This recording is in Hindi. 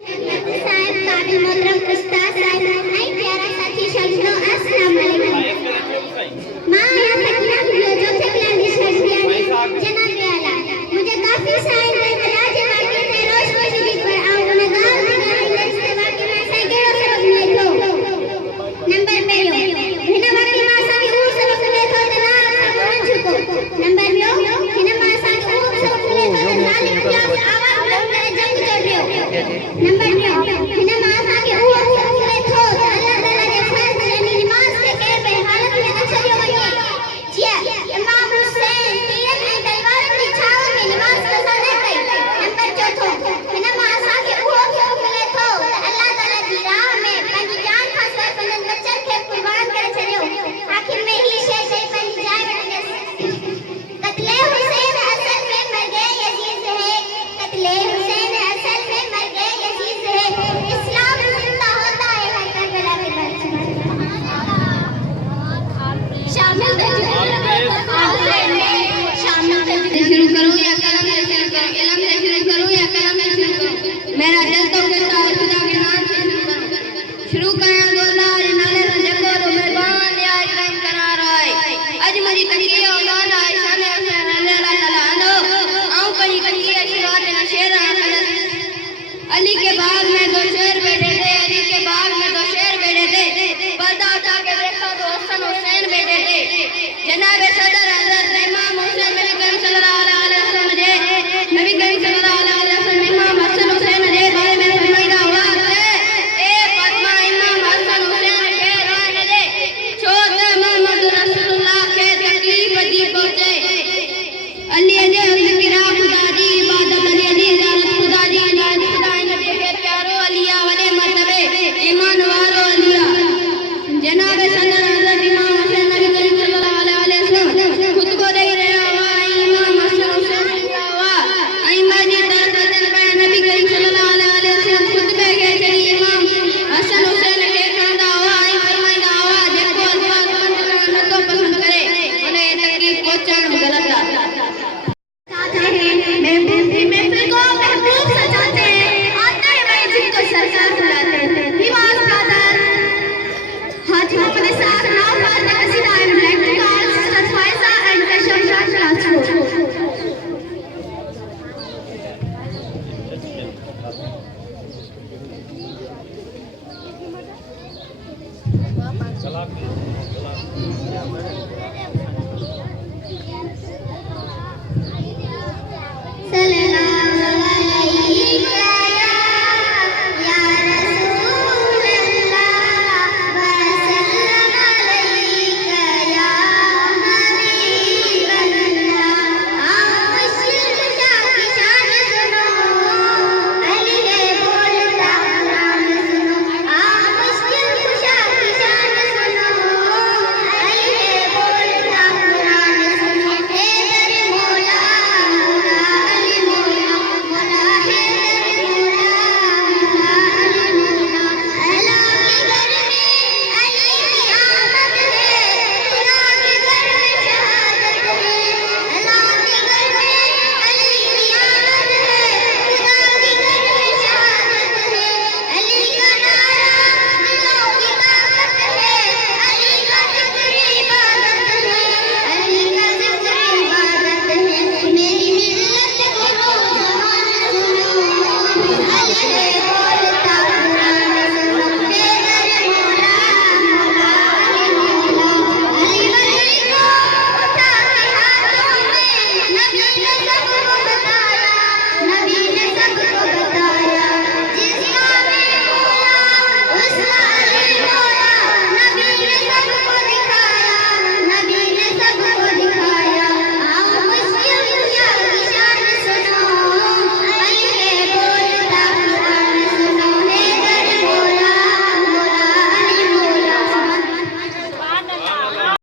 साहब काबिल मोहतरम उस्ताद साहब हाय प्यारा साथी शब्दों अस्सलाम वालेकुम। मां या सकिना जो से क्लास शर्ट दिया जनाब आला मुझे काफी साइन है राज वाके ते रोशनी जी पर आऊं उन गाल दिखाई से वाके में से केड़ो सबक लेथो नंबर पहियो हिन वाके मां सा के ऊ सबक लेथो त ना सब झुको नंबर बियो हिन मां सा के ऊ सबक लेथो त नाली खिलाफ आवाज बुलंद करे जंग जोड़ियो नंबर बियो हिन मां सा के ऊ सबक लेथो त अल्लाह ताला जे फर्ज यानी नमाज के के बे हालत में न छड़ियो वने जिया इमाम हुसैन तीरन ऐं तलवार की छाव में नमाज कसा न कई नंबर चौथो हिन मां सा के ऊ सबक लेथो त अल्लाह ताला जी राह में पंहिंजी जान खां सवाइ पंहिंजनि बच्चनि खे कुर्बान करे छड़ियो आखिर में ही शइ शइ पंहिंजी जान वठी कत्ले हुसैन असल में मर गए यजीज है कत्ले हुसैन असल में मर गए यजीज है इस्लाम जिंदा होता है हर करबला के बाद शामिल शुरू करूं या कलम से शुरू करूं इल्म से शुरू करूं या कलम से शुरू करूं मेरा दिल तो कहता है खुदा के नाम से शुरू करूं दो अल्लाह रे नाले से जको तो मेहरबान या इकराम करार है आज मुझी तकी औलाद है शान हुसैन अल्लाह ताला अनो आऊं कई कई शुरुआत में शेर अली के बाग में दो शेर बैठे थे अली के बाग में दो शेर बैठे थे पर्दा उठा के देखा तो हसन हुसैन बैठे थे जनाब सदर हजरत इमाम हुसैन नबी करीम सल्लल्लाहु अलैहि वसल्लम जे नबी करीम सल्लल्लाहु अलैहि वसल्लम इमाम हसन हुसैन जे बारे में फरमाया हुआ है ए फातिमा इमाम हसन हुसैन के रोने दे छो त मोहम्मद रसूलुल्लाह के तकलीफ दी पहुंचे अली जे जिक्र खुदा दी इबादत अली दी इजाजत खुदा दी इनायत खुदा नबी के प्यारो अलिया वाले मर्तबे ईमान वारो अलिया जनाब सदर हजरत इमाम हुसैन नबी करीम सल्लल्लाहु अलैहि वसल्लम खुतबो दे रहा हुआ इमाम हसन हुसैन का हुआ आई माजी तरफ बदन पे नबी करीम सल्लल्लाहु अलैहि वसल्लम खुतबे के चली इमाम हसन हुसैन के कहंदा हुआ आई फरमाइंदा हुआ जेको अल्लाह पंथ न तो पसंद करे उन्हें तकलीफ पहुंचाना गलत है महफिल को महबूब सजाते हैं आते हुए जिनको सरकार बुलाते हैं रिवाज कादर हाजी मोहम्मद इसाक नाफाज का कसीदा and black call sister Faiza and कशम क्लास चला